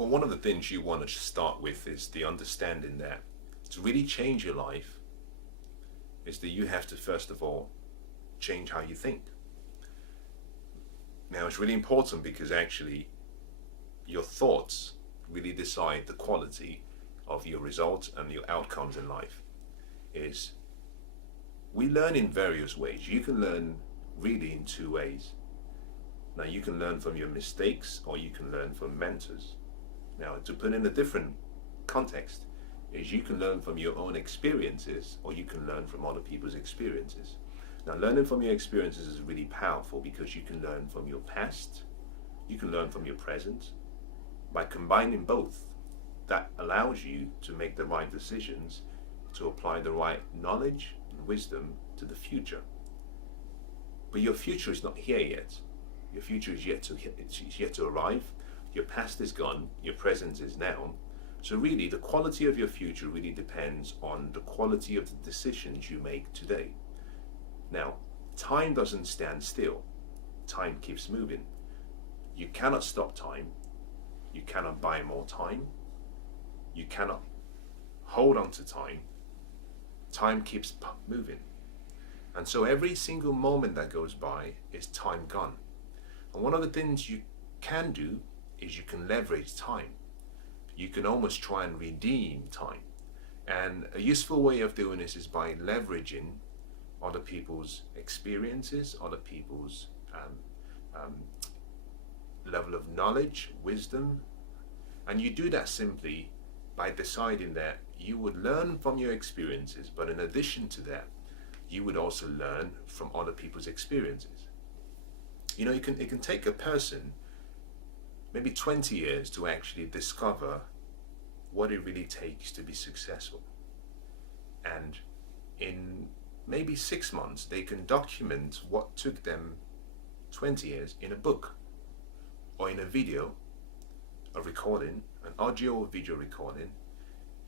Well, one of the things you want to start with is the understanding that to really change your life is that you have to first of all change how you think. Now, it's really important because actually your thoughts really decide the quality of your results and your outcomes in life. Is we learn in various ways. You can learn really in two ways. Now, you can learn from your mistakes or you can learn from mentors. Now, to put in a different context, is you can learn from your own experiences or you can learn from other people's experiences. Now, learning from your experiences is really powerful because you can learn from your past, you can learn from your present. By combining both, that allows you to make the right decisions, to apply the right knowledge and wisdom to the future. But your future is not here yet. Your future is yet to arrive. Your past is gone, your present is now. So really, the quality of your future really depends on the quality of the decisions you make today. Now, time doesn't stand still. Time keeps moving. You cannot stop time. You cannot buy more time. You cannot hold on to time. Time keeps moving. And so every single moment that goes by is time gone. And one of the things you can do is you can leverage time. You can almost try and redeem time. And a useful way of doing this is by leveraging other people's experiences, other people's level of knowledge, wisdom. And you do that simply by deciding that you would learn from your experiences, but in addition to that, you would also learn from other people's experiences. You know, it can take a person maybe 20 years to actually discover what it really takes to be successful. And in maybe 6 months, they can document what took them 20 years in a book or in a video, a recording, an audio or video recording,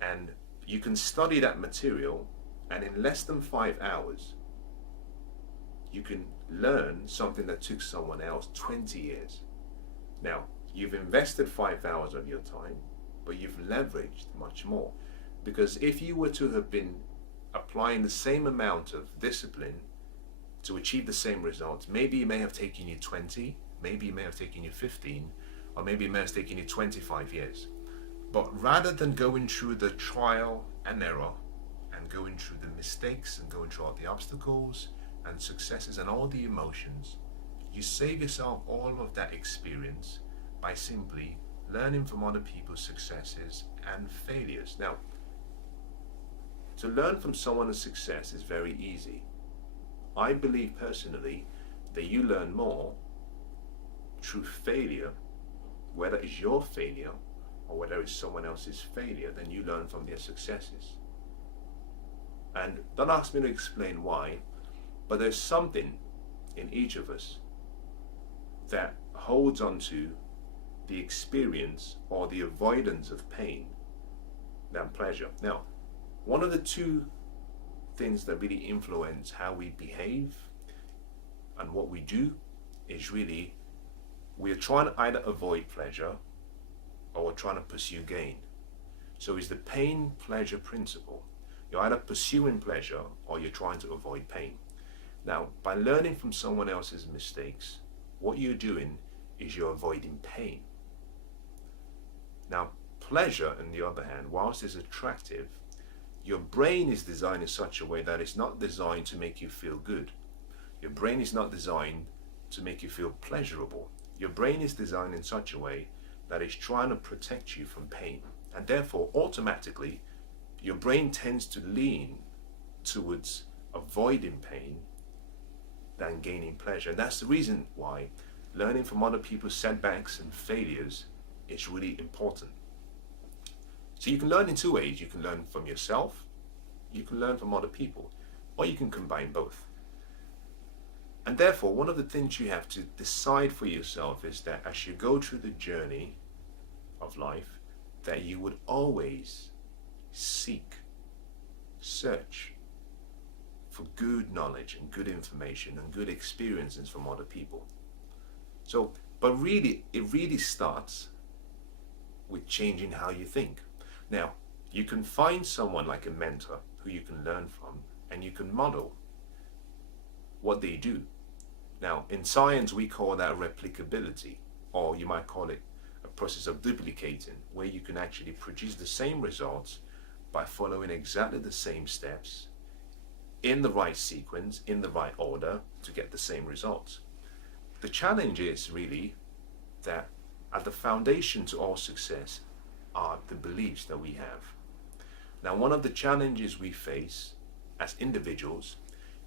and you can study that material, and in less than 5 hours, you can learn something that took someone else 20 years. Now, you've invested 5 hours of your time, but you've leveraged much more. Because if you were to have been applying the same amount of discipline to achieve the same results, maybe it may have taken you 20, maybe it may have taken you 15, or maybe it may have taken you 25 years. But rather than going through the trial and error and going through the mistakes and going through all the obstacles and successes and all the emotions, you save yourself all of that experience by simply learning from other people's successes and failures. Now, to learn from someone's success is very easy. I believe personally that you learn more through failure, whether it's your failure or whether it's someone else's failure, than you learn from their successes. And don't ask me to explain why, but there's something in each of us that holds on to the experience or the avoidance of pain than pleasure. Now, one of the two things that really influence how we behave and what we do is really we're trying to either avoid pleasure or we're trying to pursue gain. So it's the pain-pleasure principle. You're either pursuing pleasure or you're trying to avoid pain. Now, by learning from someone else's mistakes, what you're doing is you're avoiding pain. Now, pleasure, on the other hand, whilst it's attractive, your brain is designed in such a way that it's not designed to make you feel good. Your brain is not designed to make you feel pleasurable. Your brain is designed in such a way that it's trying to protect you from pain. And therefore, automatically, your brain tends to lean towards avoiding pain than gaining pleasure. And that's the reason why learning from other people's setbacks and failures is really important. So you can learn in two ways. You can learn from yourself, you can learn from other people, or you can combine both. And therefore, one of the things you have to decide for yourself is that as you go through the journey of life, that you would always seek, search for good knowledge and good information and good experiences from other people. So, but really, it really starts with changing how you think. Now, you can find someone like a mentor who you can learn from, and you can model what they do. Now, in science, we call that replicability, or you might call it a process of duplicating, where you can actually produce the same results by following exactly the same steps in the right sequence, in the right order, to get the same results. The challenge is really that at the foundation to all success are the beliefs that we have. Now, one of the challenges we face as individuals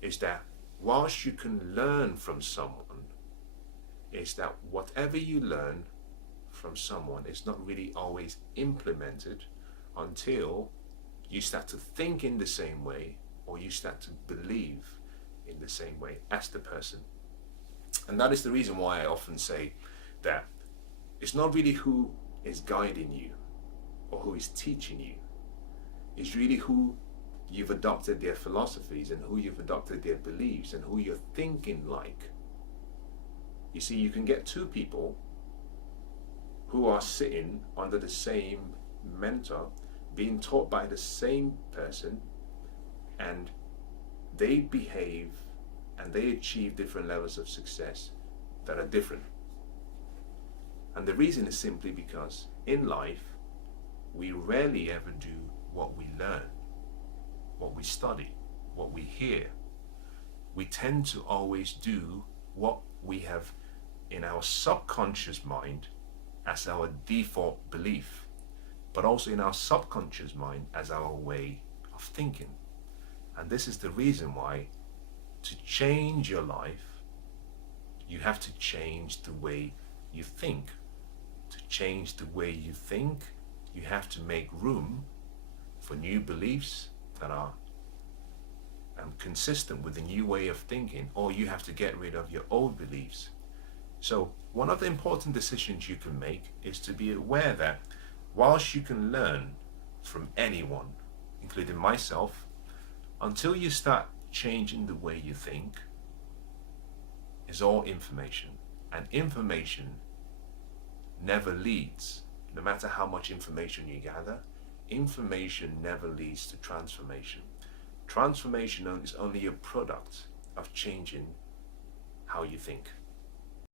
is that whilst you can learn from someone, is that whatever you learn from someone is not really always implemented until you start to think in the same way, or you start to believe in the same way as the person. And that is the reason why I often say that it's not really who is guiding you or who is teaching you. It's really who you've adopted their philosophies and who you've adopted their beliefs and who you're thinking like. You see, you can get two people who are sitting under the same mentor, being taught by the same person, and they behave and they achieve different levels of success that are different. And the reason is simply because in life, we rarely ever do what we learn, what we study, what we hear. We tend to always do what we have in our subconscious mind as our default belief, but also in our subconscious mind as our way of thinking. And this is the reason why to change your life, you have to change the way you think. To change the way you think, you have to make room for new beliefs that are consistent with the new way of thinking, or you have to get rid of your old beliefs. So one of the important decisions you can make is to be aware that whilst you can learn from anyone, including myself, until you start changing the way you think, is all information. And information never leads, no matter how much information you gather, information never leads to transformation. Transformation is only a product of changing how you think.